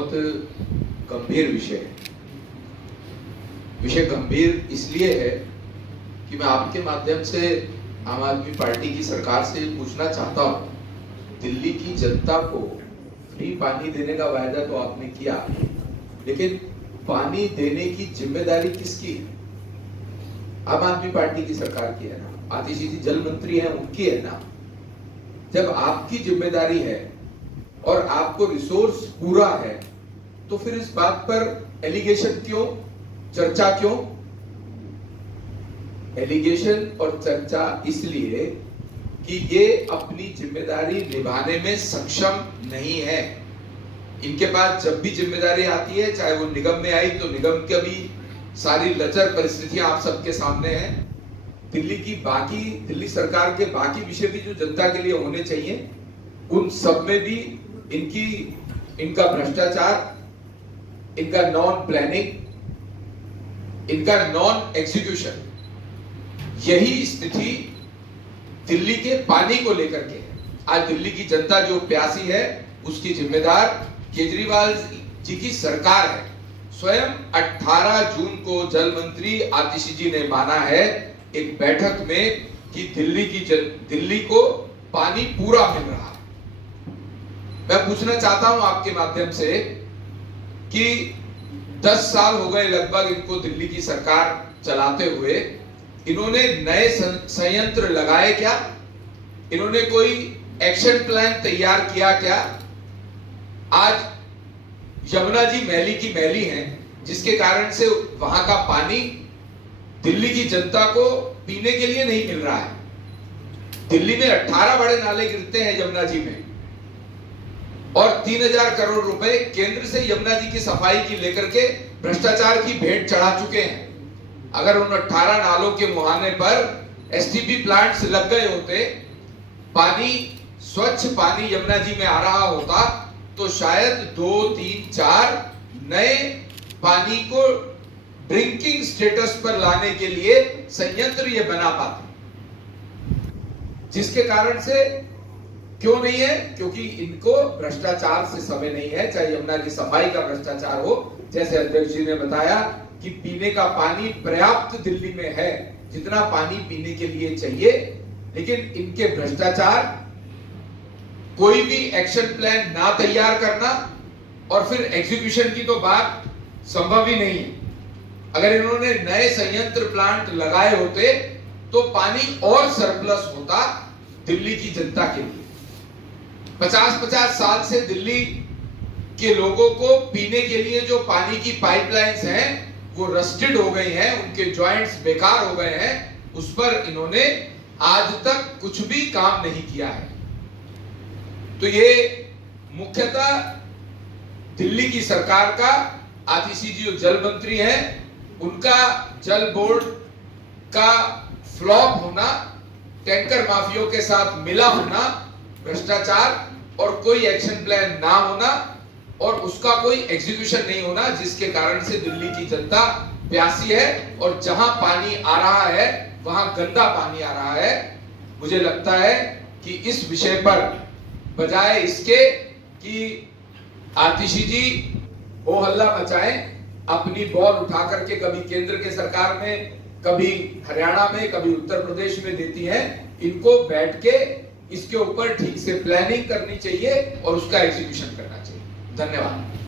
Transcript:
बहुत गंभीर विषय है। विषय गंभीर इसलिए है कि मैं आपके माध्यम से आम आदमी पार्टी की सरकार से पूछना चाहता हूं, दिल्ली की जनता को फ्री पानी देने का वायदा तो आपने किया, लेकिन पानी देने की जिम्मेदारी किसकी है? आम आदमी पार्टी की सरकार की है ना। आतिशी जी जल मंत्री हैं, उनकी है ना। जब आपकी जिम्मेदारी है और आपको रिसोर्स पूरा है, तो फिर इस बात पर एलिगेशन क्यों, चर्चा क्यों? एलिगेशन और चर्चा इसलिए कि ये अपनी जिम्मेदारी निभाने में सक्षम नहीं है। इनके पास जब भी जिम्मेदारी आती है, चाहे वो निगम में आई तो निगम की भी सारी लचर परिस्थितियां आप सबके सामने हैं। दिल्ली सरकार के बाकी विषय भी जो जनता के लिए होने चाहिए, उन सब में भी इनका भ्रष्टाचार, इनका नॉन प्लानिंग, इनका नॉन एग्जीक्यूशन, यही स्थिति दिल्ली के पानी को लेकर के है। आज दिल्ली की जनता जो प्यासी है, उसकी जिम्मेदार केजरीवाल जी की सरकार है। स्वयं 18 जून को जल मंत्री आतिशी जी ने माना है एक बैठक में कि दिल्ली को पानी पूरा मिल रहा है। मैं पूछना चाहता हूं आपके माध्यम से कि 10 साल हो गए लगभग इनको दिल्ली की सरकार चलाते हुए, इन्होंने नए संयंत्र लगाए क्या? इन्होंने कोई एक्शन प्लान तैयार किया क्या? आज यमुना जी मैली की मैली है, जिसके कारण से वहां का पानी दिल्ली की जनता को पीने के लिए नहीं मिल रहा है। दिल्ली में 18 बड़े नाले गिरते हैं यमुना जी में, और 3000 करोड़ रुपए केंद्र से यमुना जी की सफाई की लेकर के भ्रष्टाचार की भेंट चढ़ा चुके हैं। अगर उन 18 नालों के मुहाने पर एसटीपी प्लांट्स लग गए होते, पानी, स्वच्छ पानी यमुना जी में आ रहा होता, तो शायद 2, 3, 4 नए पानी को ड्रिंकिंग स्टेटस पर लाने के लिए संयंत्र ये बना पाते। जिसके कारण से क्यों नहीं है? क्योंकि इनको भ्रष्टाचार से समय नहीं है। चाहे यमुना की सफाई का भ्रष्टाचार हो, जैसे अध्यक्ष जी ने बताया कि पीने का पानी पर्याप्त दिल्ली में है, जितना पानी पीने के लिए चाहिए, लेकिन इनके भ्रष्टाचार, कोई भी एक्शन प्लान ना तैयार करना, और फिर एग्जीक्यूशन की तो बात संभव ही नहीं है। अगर इन्होंने नए संयंत्र प्लांट लगाए होते तो पानी और सरप्लस होता दिल्ली की जनता के लिए। 50-50 साल से दिल्ली के लोगों को पीने के लिए जो पानी की पाइपलाइंस हैं, वो रस्टेड हो गई हैं, उनके जॉइंट्स बेकार हो गए हैं। उस पर इन्होंने आज तक कुछ भी काम नहीं किया है। तो ये मुख्यतः दिल्ली की सरकार का, आतिशी जी जो जल मंत्री हैं, उनका जल बोर्ड का फ्लॉप होना, टैंकर माफियों के साथ मिला होना, भ्रष्टाचार और कोई एक्शन प्लान ना होना, और उसका कोई एग्जीक्यूशन नहीं होना, जिसके कारण से दिल्ली की जनता प्यासी है, और जहां पानी आ रहा है वहां गंदा पानी आ रहा है। मुझे लगता है कि इस विषय पर बजाय इसके कि आतिशी जी हो हल्ला मचाएं, अपनी बॉल उठा करके कभी केंद्र के सरकार में, कभी हरियाणा में, कभी उत्तर प्रदेश में देती हैं, इनको बैठ के इसके ऊपर ठीक से प्लानिंग करनी चाहिए और उसका एग्जीक्यूशन करना चाहिए। धन्यवाद।